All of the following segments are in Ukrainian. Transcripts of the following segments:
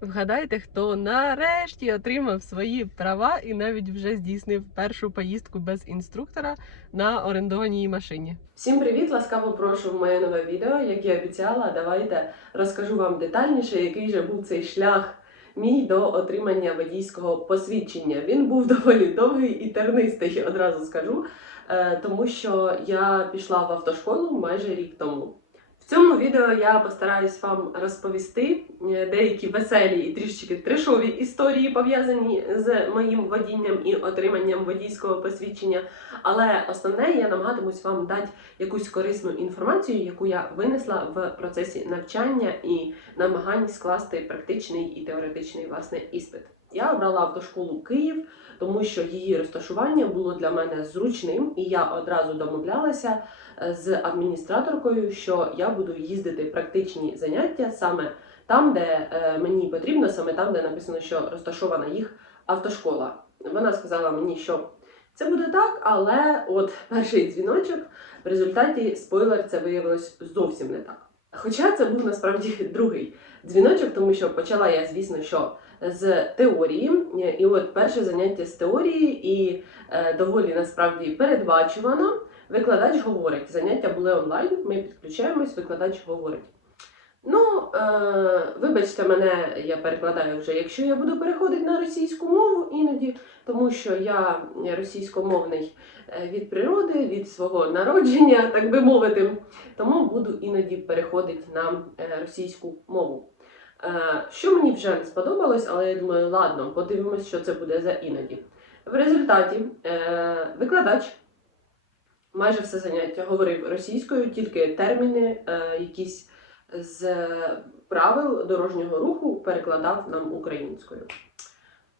Вгадайте, хто нарешті отримав свої права і навіть вже здійснив першу поїздку без інструктора на орендованій машині. Всім привіт! Ласкаво прошу в моє нове відео. Як я обіцяла, давайте розкажу вам детальніше, який же був цей шлях мій до отримання водійського посвідчення. Він був доволі довгий і тернистий, одразу скажу, е, тому що я пішла в автошколу майже рік тому. Цьому відео я постараюсь вам розповісти е, деякі веселі і трішечки трешові історії, пов'язані з моїм водінням і отриманням водійського посвідчення. Але основне я намагатимусь вам дати якусь корисну інформацію, яку я винесла в процесі навчання і намагань скласти практичний і теоретичний власне іспит. Я обрала автошколу Київ, тому що її розташування було для мене зручним, і я одразу домовлялася е, з адміністраторкою, що я буду їздити практичні заняття саме там, де е, мені потрібно, саме там, де написано, що розташована їх автошкола. Вона сказала мені, що це буде так, але от перший дзвіночок в результаті спойлер це виявилось зовсім не так. Хоча це був насправді другий дзвіночок, тому що почала я, звісно, що з теорії, і от перше заняття з теорії, і е, доволі насправді передбачувано. Викладач говорить, заняття були онлайн, ми підключаємось, викладач говорить. Ну, е, вибачте мене, я перекладаю вже, якщо я буду переходити на російську мову іноді, тому що я російськомовний е, від природи, від свого народження, так би мовити, тому буду іноді переходити на е, російську мову. Е, що мені вже не сподобалось, але я думаю, ладно, подивимось, що це буде за іноді. В результаті е, викладач майже все заняття говорив російською, тільки терміни, е, якісь з правил дорожнього руху перекладав нам українською.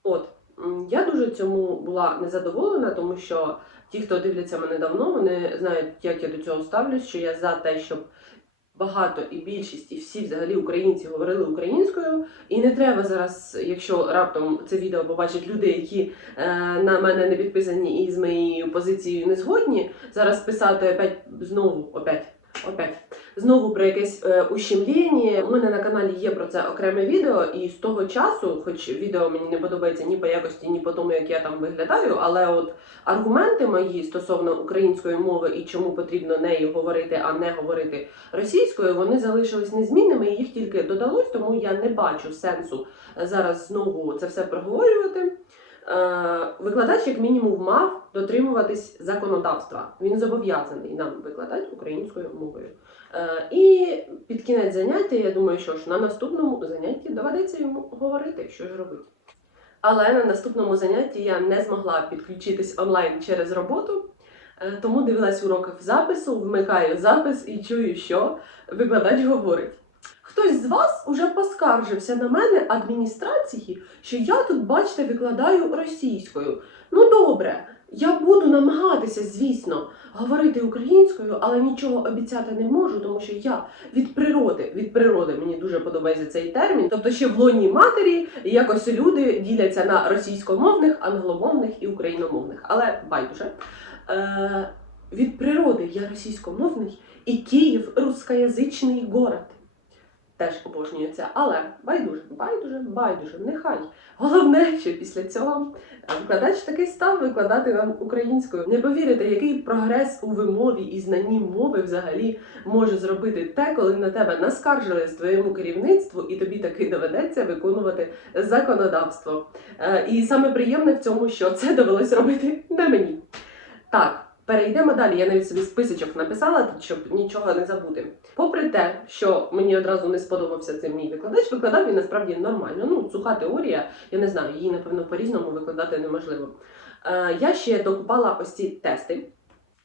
От, я дуже цьому була незадоволена, тому що ті, хто дивляться мене давно, вони знають, як я до цього ставлюсь, що я за те, щоб багато і більшість, і всі взагалі українці говорили українською. І не треба зараз, якщо раптом це відео побачать люди, які е, на мене не підписані і з моєю позицією не згодні, зараз писати опять знову, опять, опять. Знову про якесь е, ущемлення. У мене на каналі є про це окреме відео, і з того часу, хоч відео мені не подобається ні по якості, ні по тому, як я там виглядаю, але от аргументи мої стосовно української мови і чому потрібно нею говорити, а не говорити російською, вони залишились незмінними, і їх тільки додалось, тому я не бачу сенсу зараз знову це все проговорювати. Е, Викладач, як мінімум, мав дотримуватись законодавства. Він зобов'язаний нам викладати українською мовою. Е, І під кінець заняття, я думаю, що ж на наступному занятті доведеться йому говорити, що ж робити. Але на наступному занятті я не змогла підключитись онлайн через роботу, е, тому дивилась уроки в запису, вмикаю запис і чую, що викладач говорить. Хтось з вас уже поскаржився на мене адміністрації, що я тут, бачите, викладаю російською. Ну добре, я буду намагатися, звісно, говорити українською, але нічого обіцяти не можу, тому що я від природи, від природи мені дуже подобається цей термін. Тобто ще в лоні матері якось люди діляться на російськомовних, англомовних і україномовних. Але байдуже. Е, від природи я російськомовний і Київ рускоязичний город. Теж обожнюю це, але байдуже, байдуже, байдуже, нехай. Головне, що після цього викладач таки став викладати нам українською. Не повірите, який прогрес у вимові і знанні мови взагалі може зробити те, коли на тебе наскаржились твоєму керівництву, і тобі таки доведеться виконувати законодавство. Е, І саме приємне в цьому, що це довелось робити не мені. Так. Перейдемо далі. Я навіть собі списочок написала щоб нічого не забути. Попри те, що мені одразу не сподобався цей мій викладач, викладав він насправді нормально. Ну, суха теорія, я не знаю, її напевно по-різному викладати неможливо. Е, я ще докупала ось ці тести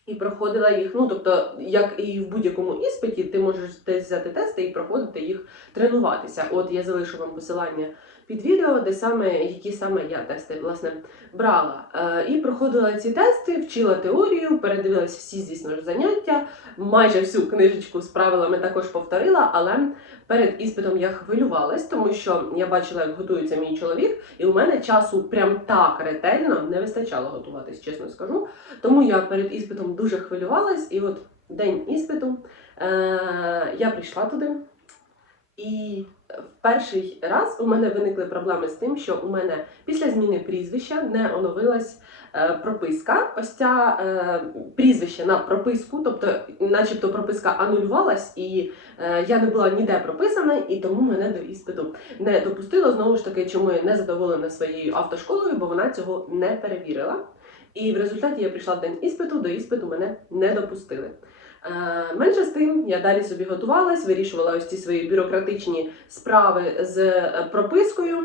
і проходила їх. Ну, тобто, як і в будь-якому іспиті, ти можеш десь взяти тести і проходити їх тренуватися. От я залишу вам посилання під відео, де саме які саме я тести власне брала. Е, і проходила ці тести, вчила теорію, передивилась всі, звісно ж, заняття. Майже всю книжечку з правилами також повторила, але перед іспитом я хвилювалась, тому що я бачила, як готується мій чоловік, і у мене часу прям так ретельно не вистачало готуватись, чесно скажу. Тому я перед іспитом дуже хвилювалась, і от день іспиту е- я прийшла туди. І в перший раз у мене виникли проблеми з тим, що у мене після зміни прізвища не оновилась е, прописка. Ось ця е, прізвище на прописку, тобто, начебто, прописка анулювалась, і е, я не була ніде прописана, і тому мене до іспиту не допустило. Знову ж таки, чому я не задоволена своєю автошколою, бо вона цього не перевірила. І в результаті я прийшла в день іспиту, до іспиту мене не допустили. Менше з тим, я далі собі готувалась, вирішувала ось ці свої бюрократичні справи з е, пропискою,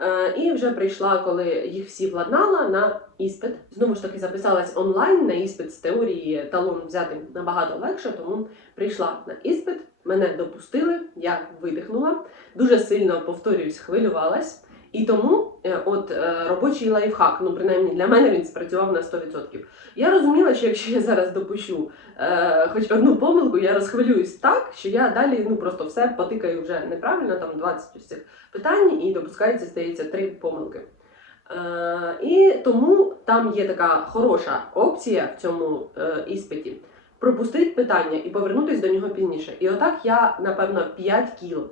е, і вже прийшла, коли їх всі владнала на іспит. Знову ж таки записалась онлайн на іспит з теорії талон взяти набагато легше, тому прийшла на іспит, мене допустили, я видихнула, дуже сильно повторююсь, хвилювалась. І тому е, от е, робочий лайфхак, ну принаймні для мене він спрацював на 100%. Я розуміла, що якщо я зараз допущу е, хоч одну помилку, я розхвилююсь так, що я далі ну просто все потикаю вже неправильно, там 20 ось цих питань, і допускається, здається, три помилки. Е, і тому там є така хороша опція в цьому е, іспиті пропустити питання і повернутися до нього пізніше. І отак я, напевно, 5 кіл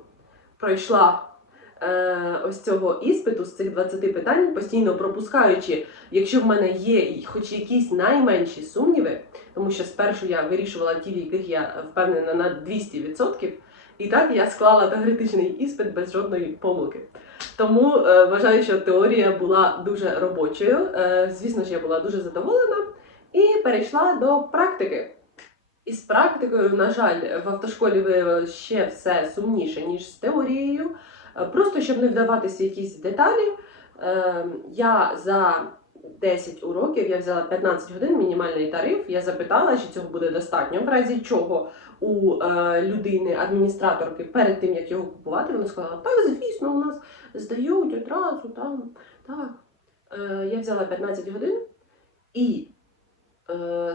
пройшла ось цього іспиту з цих 20 питань, постійно пропускаючи, якщо в мене є хоч якісь найменші сумніви, тому що спершу я вирішувала ті, в яких я впевнена на 200%, і так я склала теоретичний іспит без жодної помилки. Тому е, вважаю, що теорія була дуже робочою. Е, звісно ж, я була дуже задоволена і перейшла до практики. І з практикою, на жаль, в автошколі виявилося ще все сумніше, ніж з теорією. Е, Просто щоб не вдаватися в якісь деталі, е, я за 10 уроків я взяла 15 годин мінімальний тариф. Я запитала, чи цього буде достатньо, в разі чого у е, людини, адміністраторки, перед тим як його купувати, вона сказала: так, звісно, у нас здають одразу там. Так. Я взяла 15 годин і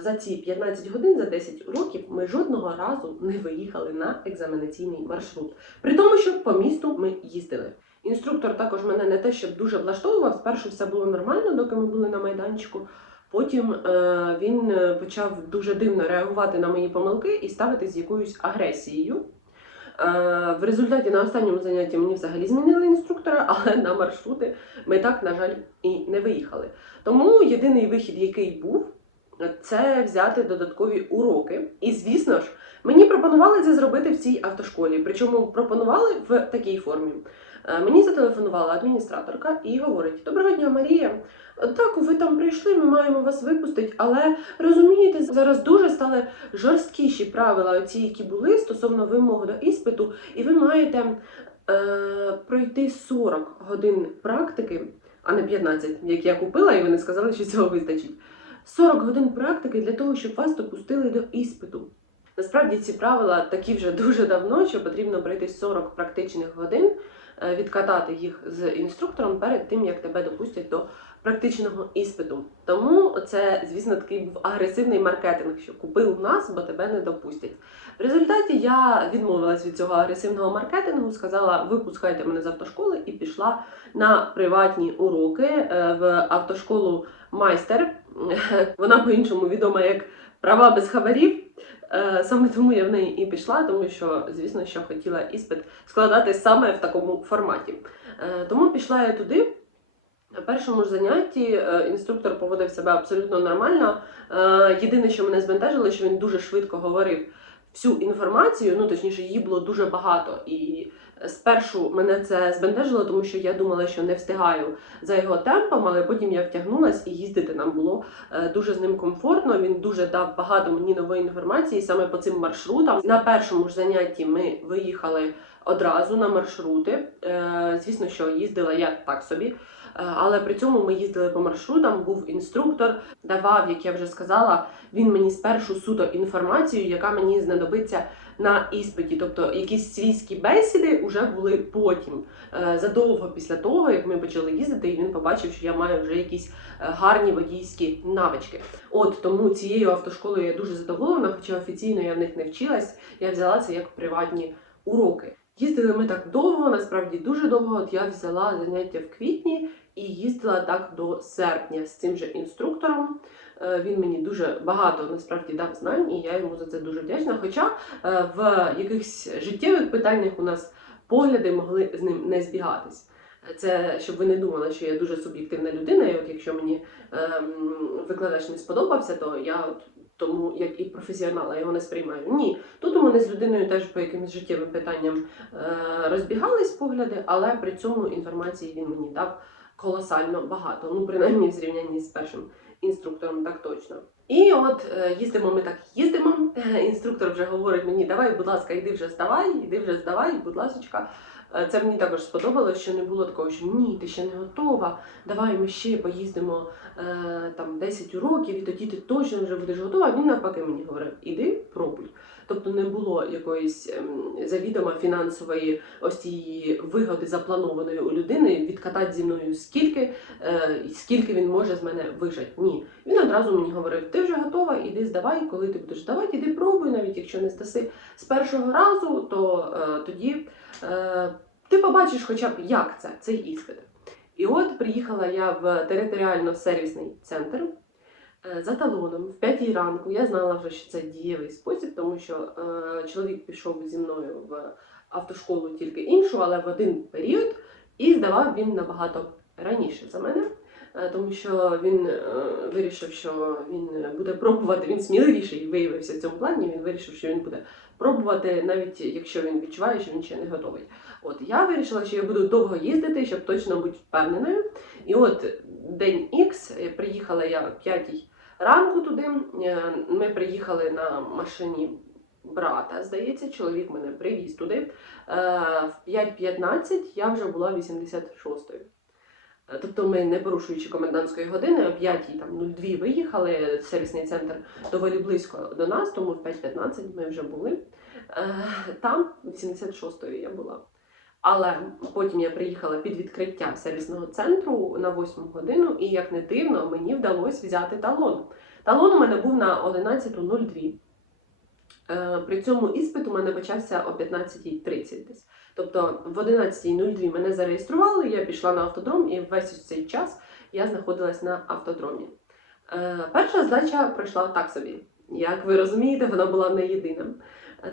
за ці 15 годин, за 10 уроків, ми жодного разу не виїхали на екзаменаційний маршрут. При тому, що по місту ми їздили. Інструктор також мене не те, щоб дуже влаштовував. Спершу все було нормально, доки ми були на майданчику. Потім е, він е, почав дуже дивно реагувати на мої помилки і ставити з якоюсь агресією. Е, в результаті на останньому занятті мені взагалі змінили інструктора, але на маршрути ми так, на жаль, і не виїхали. Тому єдиний вихід, який був, це взяти додаткові уроки. І звісно ж, мені пропонували це зробити в цій автошколі. Причому пропонували в такій формі. Е, Мені зателефонувала адміністраторка і говорить: Доброго дня, Марія. Так, ви там прийшли, ми маємо вас випустити, але розумієте, зараз дуже стали жорсткіші правила, оці, які були стосовно вимог до іспиту, і ви маєте е, пройти 40 годин практики, а не 15, як я купила, і вони сказали, що цього вистачить. 40 годин практики для того, щоб вас допустили до іспиту. Насправді ці правила такі вже дуже давно, що потрібно пройти 40 практичних годин, е, відкатати їх з інструктором перед тим, як тебе допустять до практичного іспиту. Тому це, звісно, такий був агресивний маркетинг, що купи у нас, бо тебе не допустять. В результаті я відмовилась від цього агресивного маркетингу, сказала, випускайте мене з автошколи і пішла на приватні уроки е, в автошколу майстер. Вона по-іншому відома як права без хабарів. Е, Саме тому я в неї і пішла, тому що, звісно, що хотіла іспит складати саме в такому форматі. Е, Тому пішла я туди. На першому ж занятті е, інструктор поводив себе абсолютно нормально. Е, Єдине, що мене збентежило, що він дуже швидко говорив всю інформацію, ну точніше, її було дуже багато. І спершу мене це збентежило, тому що я думала, що не встигаю за його темпом, але потім я втягнулась і їздити нам було е, дуже з ним комфортно. Він дуже дав багато мені нової інформації саме по цим маршрутам. На першому ж занятті ми виїхали одразу на маршрути. Звісно, що їздила я так собі. Е, Але при цьому ми їздили по маршрутам, був інструктор, давав, як я вже сказала, він мені спершу суто інформацію, яка мені знадобиться на іспиті. Тобто якісь свійські бесіди вже були потім, е, задовго після того, як ми почали їздити, і він побачив, що я маю вже якісь е, гарні водійські навички. От тому цією автошколою я дуже задоволена, хоча офіційно я в них не вчилась. Я взяла це як приватні уроки. Їздили ми так довго, насправді дуже довго. От я взяла заняття в квітні і їздила так до серпня з цим же інструктором. Е, Він мені дуже багато насправді дав знань, і я йому за це дуже вдячна. Хоча е, в якихось життєвих питаннях у нас погляди могли з ним не збігатись. Це щоб ви не думали, що я дуже суб'єктивна людина, і от якщо мені ем, викладач не сподобався, то я тому як і професіонала його не сприймаю. Ні, тут у мене з людиною теж по якимось життєвим питанням е, розбігались погляди, але при цьому інформації він мені дав колосально багато. Ну, принаймні в зрівнянні з першим інструктором, так точно. І от е, їздимо ми так їздимо. Е, Інструктор вже говорить мені, давай, будь ласка, йди вже здавай, йди вже здавай, будь ласочка. Е, Це мені також сподобалось, що не було такого, що ні, ти ще не готова. Давай ми ще поїздимо е, там 10 уроків, і тоді ти точно вже будеш готова. Він навпаки мені говорив, іди, пробуй. Тобто не було якоїсь ем, завідомо фінансової ось цієї вигоди запланованої у людини відкатати зі мною скільки, е, скільки він може з мене вижати. Ні. Він одразу мені говорив: ти вже готова, іди здавай, коли ти будеш здавати, іди пробуй, навіть якщо не здаси з першого разу, то тоді ти побачиш хоча б як це, цей іспит. І от приїхала я в територіально-сервісний центр е, за талоном в п'ятій ранку. Я знала вже, що це дієвий спосіб, тому що е, чоловік пішов зі мною в автошколу тільки іншу, але в один період, і здавав він набагато раніше за мене. е, Тому що він е, вирішив, що він буде пробувати, він сміливіший виявився в цьому плані. Він вирішив, що він буде пробувати, навіть якщо він відчуває, що він ще не готовий. От я вирішила, що я буду довго їздити, щоб точно бути впевненою. І от день X, приїхала я в п'ятій ранку туди. е, Ми приїхали на машині брата, здається, чоловік мене привіз туди. Е, В 5.15 я вже була 86-ю. Е, Тобто ми, не порушуючи комендантської години, о 5.02 виїхали, сервісний центр доволі близько до нас, тому в 5.15 ми вже були. Е, Там 86-ю я була. Але потім я приїхала під відкриття сервісного центру на 8 годину, і як не дивно, мені вдалося взяти талон. Талон у мене був на 11.02. Е, При цьому іспит у мене почався о 15.30 десь. Тобто в 11.02 мене зареєстрували, я пішла на автодром, і весь цей час я знаходилась на автодромі. Е, Перша здача пройшла так собі. Як ви розумієте, вона була не єдина.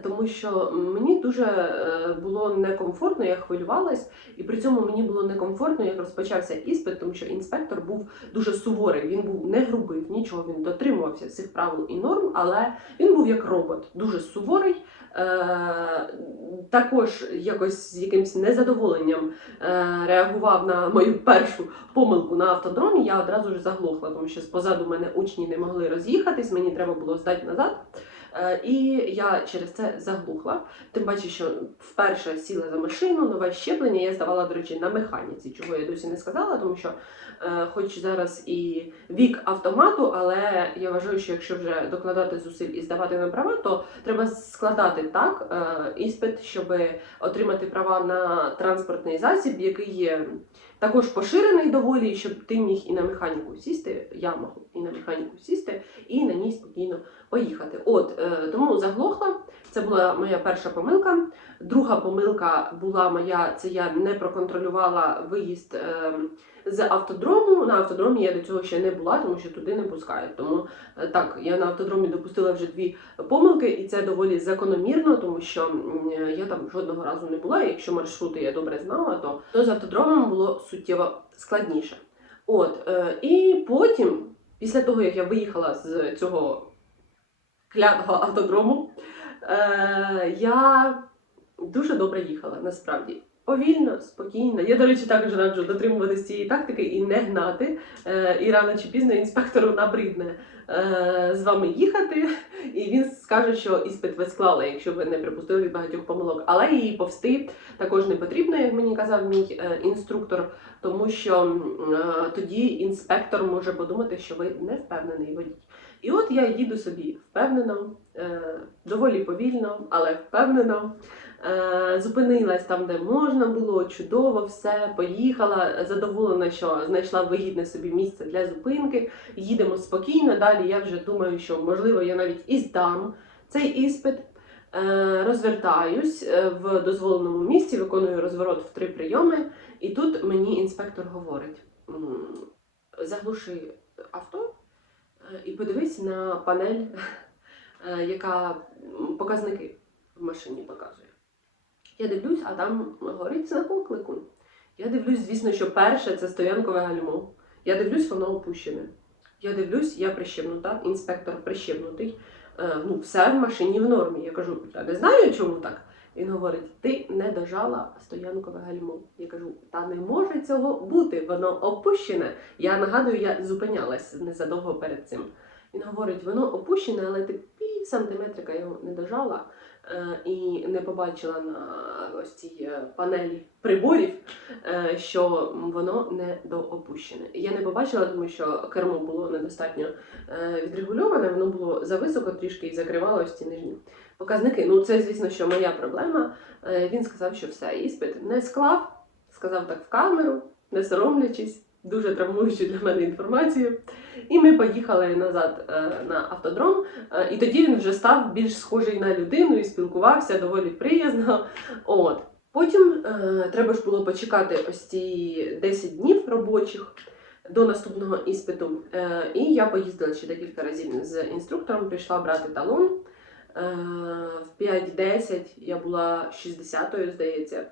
Тому що мені дуже е, було некомфортно, я хвилювалась, і при цьому мені було некомфортно, як розпочався іспит, тому що інспектор був дуже суворий. Він був не грубив, нічого, він дотримувався всіх правил і норм, але він був як робот, дуже суворий. Е, також якось з якимось незадоволенням е, реагував на мою першу помилку на автодромі. Я одразу ж заглохла, тому що позаду мене учні не могли роз'їхатись, мені треба було здати назад. Е, І я через це заглухла. Тим паче, що вперше сіла за машину, нове щеплення я здавала, до речі, на механіці, чого я досі не сказала, тому що, е, хоч зараз і вік автомату, але я вважаю, що якщо вже докладати зусиль і здавати на права, то треба складати так е, іспит, щоб отримати права на транспортний засіб, який є також поширений доволі, щоб ти міг і на механіку сісти, я можу і на механіку сісти, і на ній спокійно поїхати. От е, тому заглохла. Це була моя перша помилка. Друга помилка була моя, це я не проконтролювала виїзд е, з автодрому. На автодромі я до цього ще не була, тому що туди не пускають. Тому е, так, я на автодромі допустила вже дві помилки, і це доволі закономірно, тому що я там жодного разу не була. Якщо маршрути я добре знала, то, то з автодромом було суттєво складніше. От, е, і потім, після того як я виїхала з цього клятого автодрому, е, я дуже добре їхала, насправді. Повільно, спокійно. Я, до речі, також раджу дотримуватися цієї тактики і не гнати. Е, і рано чи пізно інспектору набридне е, з вами їхати, і він скаже, що іспит ви склали, якщо ви не припустили від багатьох помилок. Але її повсти також не потрібно, як мені казав мій е, інструктор, тому що тоді інспектор може подумати, що ви не впевнений водій. І от я їду собі впевнено, доволі повільно, але впевнено. Е, Зупинилась там, де можна було, чудово, все, поїхала, задоволена, що знайшла вигідне собі місце для зупинки. Їдемо спокійно. Далі я вже думаю, що можливо я навіть і здам цей іспит. Е, Розвертаюсь е, в дозволеному місці, виконую розворот в три прийоми, і тут мені інспектор говорить: «М, заглуши авто і подивись на панель, яка показники в машині показує. Я дивлюсь, а там горить знак оклику. Я дивлюсь, звісно, що перше це стоянкове гальмо. Я дивлюсь, воно опущене. Я дивлюсь, я прищемнута, інспектор прищемнутий. Е, ну, все в машині в нормі. Я кажу, я не знаю, чому так. Він говорить: ти не дожала стоянкове гальмо. Я кажу, та не може цього бути, воно опущене. Я нагадую, я зупинялась незадовго перед цим. Він говорить, воно опущене, але ти пів сантиметрика його не дожала і не побачила на ось цій е, панелі приборів, е, що воно не доопущене. Я не побачила, тому що кермо було недостатньо е, відрегульоване, воно було зависоко трішки і закривало ось ці нижні показники. Ну, це, звісно, що моя проблема. Е, Він сказав, що все, іспит не склав, сказав так в камеру, не соромлячись, дуже травмуючи для мене інформацію. І ми поїхали назад е, на автодром. Е, і тоді він вже став більш схожий на людину і спілкувався доволі приязно. От. Потім е, треба ж було почекати ось ці 10 днів робочих до наступного іспиту. Е, і я поїздила ще декілька разів з інструктором, прийшла брати талон. Е, в 5-10 я була 60-ю, здається.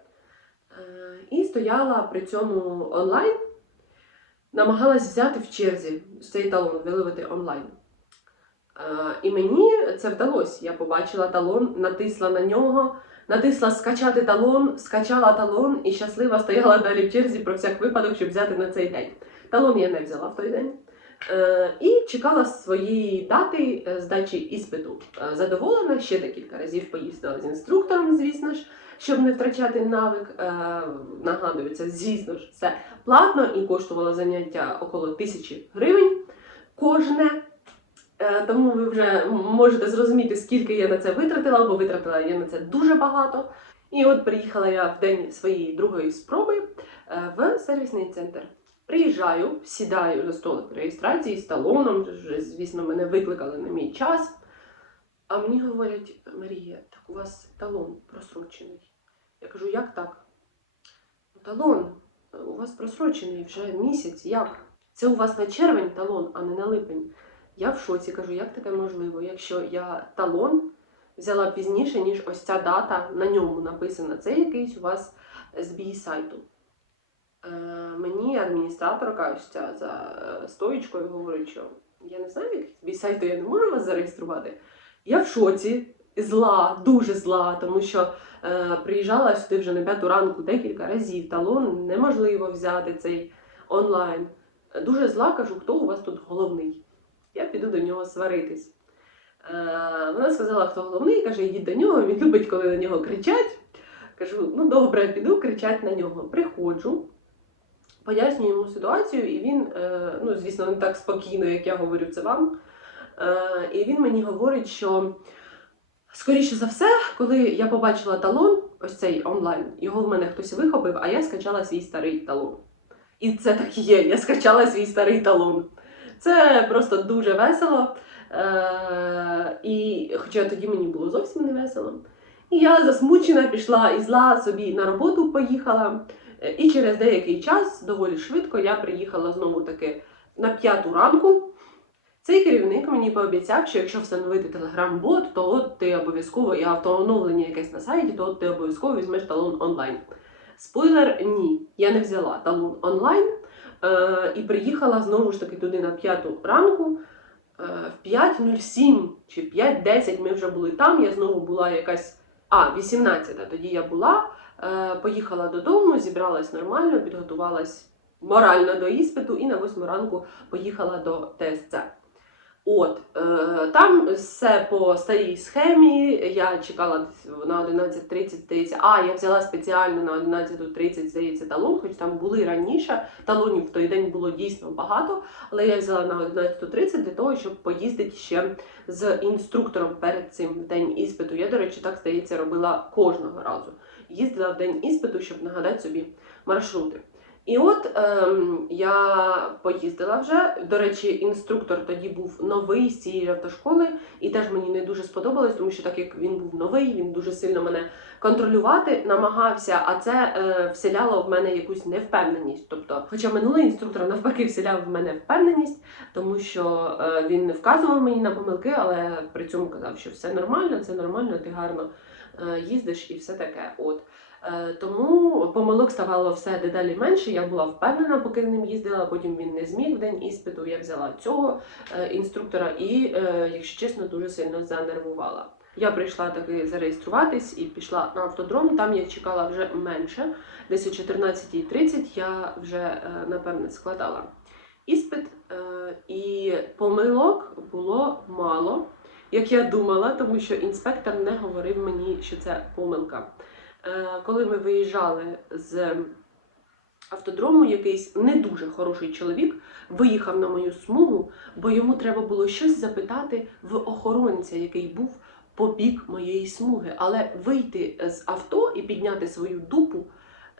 І стояла при цьому онлайн, намагалась взяти в черзі цей талон, виливати онлайн. Е, і мені це вдалося. Я побачила талон, натисла на нього, натисла скачати талон, скачала талон і щаслива стояла далі в черзі про всяк випадок, щоб взяти на цей день. Талон я не взяла в той день. Е, і чекала своєї дати е, здачі іспиту. Задоволена, ще декілька разів поїздила з інструктором, звісно ж, щоб не втрачати навик. Е, нагадую, це, звісно ж, все платно і коштувало заняття около тисячі гривень кожне. Е, Тому ви вже можете зрозуміти, скільки я на це витратила, бо витратила я на це дуже багато. І от приїхала я в день своєї другої спроби е, в сервісний центр. Приїжджаю, сідаю за столик реєстрації з талоном. Звісно, мене викликали на мій час. А мені говорять, Марія, так у вас талон просрочений. Я кажу, як так? «Ну, Талон е, у вас просрочений вже місяць. Як? Це у вас на червень талон, а не на липень. Я в шоці кажу, як таке можливо, якщо я талон взяла пізніше, ніж ось ця дата на ньому написана. Це якийсь у вас збій сайту. Е, мені адміністраторка ось ця за е, стоїчкою говорить, що я не знаю, який збій сайту, я не можу вас зареєструвати. Я в шоці, зла, дуже зла, тому що е, приїжджала сюди вже на п'яту ранку декілька разів. Талон неможливо взяти цей онлайн. Дуже зла, кажу, хто у вас тут головний? Я піду до нього сваритись. Е, вона сказала, хто головний, каже, йдіть до нього, він любить, коли на нього кричать. Кажу, ну добре, піду кричать на нього. Приходжу, пояснюю йому ситуацію, і він, е, ну, звісно, не так спокійно, як я говорю це вам. Е, і він мені говорить, що скоріше за все, коли я побачила талон, ось цей онлайн, його в мене хтось вихопив, а я скачала свій старий талон. І це так є, я скачала свій старий талон. Це просто дуже весело. Е, і хоча тоді мені було зовсім не весело. І я засмучена пішла і зла собі на роботу поїхала. Е, І через деякий час, доволі швидко, я приїхала знову таки на п'яту ранку. Цей керівник мені пообіцяв, що якщо встановити телеграм-бот, то от ти обов'язково і автооновлення якесь на сайті, то от ти обов'язково візьмеш талон онлайн. Спойлер, ні, я не взяла талон онлайн е, і приїхала знову ж таки туди на п'яту ранку. Е, в 5.07 чи 5.10 ми вже були там. Я знову була якась. А, 18 тоді я була. Е, поїхала додому, зібралась нормально, підготувалась морально до іспиту і на 8 ранку поїхала до ТСЦ. От, е, там все по старій схемі. Я чекала на 11.30, здається. А, я взяла спеціально на 11.30, здається, талон, хоч там були раніше. Талонів в той день було дійсно багато, але я взяла на 11.30 для того, щоб поїздити ще з інструктором перед цим день іспиту. Я, до речі, так здається, робила кожного разу. Їздила в день іспиту, щоб нагадати собі маршрути. І от ем, я поїздила вже. До речі, інструктор тоді був новий з цієї автошколи, і теж мені не дуже сподобалось, тому що так як він був новий, він дуже сильно мене контролювати намагався, а це е, вселяло в мене якусь невпевненість. Тобто, хоча минулий інструктор навпаки вселяв в мене впевненість, тому що е, він не вказував мені на помилки, але при цьому казав, що все нормально, це нормально, ти гарно е, їздиш і все таке. От. Е, Тому помилок ставало все дедалі менше. Я була впевнена, поки з ним їздила. Потім він не зміг в день іспиту. Я взяла цього е, інструктора і, е, якщо чесно, дуже сильно занервувала. Я прийшла таки зареєструватись і пішла на автодром. Там я чекала вже менше. Десь о 14.30 я вже напевне складала іспит, і помилок було мало, як я думала, тому що інспектор не говорив мені, що це помилка. Е, Коли ми виїжджали з автодрому, якийсь не дуже хороший чоловік виїхав на мою смугу, бо йому треба було щось запитати в охоронця, який був по бік моєї смуги. Але вийти з авто і підняти свою дупу.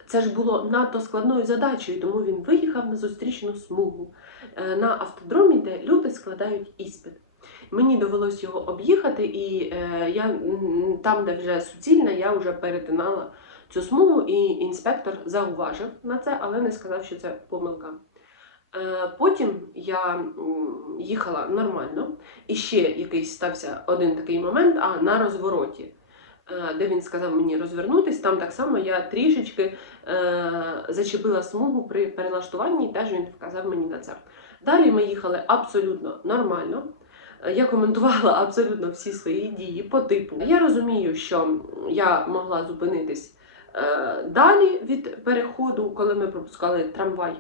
Це ж було надто складною задачею, тому він виїхав на зустрічну смугу е, на автодромі, де люди складають іспит. Мені довелось його об'їхати, і е, я там, де вже суцільна, я вже перетинала цю смугу, і інспектор зауважив на це, але не сказав, що це помилка. Е, Потім я їхала нормально, і ще якийсь стався один такий момент, а на розвороті, е, де він сказав мені розвернутись, там так само я трішечки е, зачепила смугу при перелаштуванні, і теж він вказав мені на це. Далі ми їхали абсолютно нормально. Я коментувала абсолютно всі свої дії по типу. Я розумію, що я могла зупинитись е, далі від переходу, коли ми пропускали трамвай.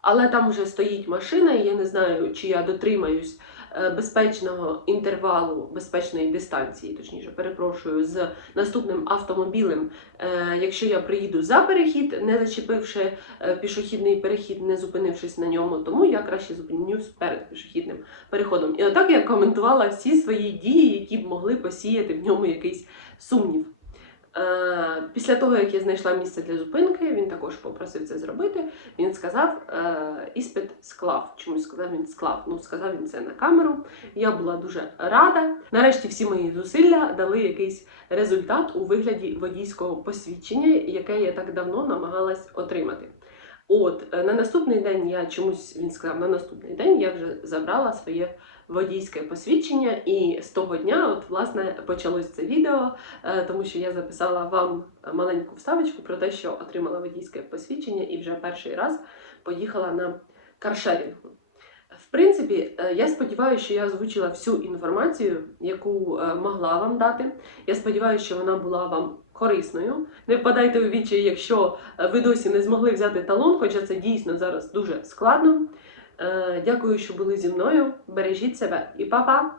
Але там вже стоїть машина, і я не знаю, чи я дотримаюсь безпечного інтервалу, безпечної дистанції, точніше, перепрошую, з наступним автомобілем. Е, Якщо я приїду за перехід, не зачепивши е, пішохідний перехід, не зупинившись на ньому, тому я краще зупинюсь перед пішохідним переходом. І отак я коментувала всі свої дії, які б могли посіяти в ньому якийсь сумнів. Е, Після того, як я знайшла місце для зупинки, він також попросив це зробити. Він сказав, е, іспит склав. Чомусь сказав він склав. Ну, сказав він це на камеру. Я була дуже рада. Нарешті всі мої зусилля дали якийсь результат у вигляді водійського посвідчення, яке я так давно намагалась отримати. От е, на наступний день я чомусь він сказав, на наступний день я вже забрала своє водійське посвідчення, і з того дня, от власне, почалось це відео, е, тому що я записала вам маленьку вставочку про те, що отримала водійське посвідчення і вже перший раз поїхала на каршерінг. В принципі, е, я сподіваюся, що я озвучила всю інформацію, яку е, могла вам дати. Я сподіваюся, що вона була вам корисною. Не впадайте у відчай, якщо ви досі не змогли взяти талон, хоча це дійсно зараз дуже складно. Е, Дякую, що були зі мною. Бережіть себе і па-па!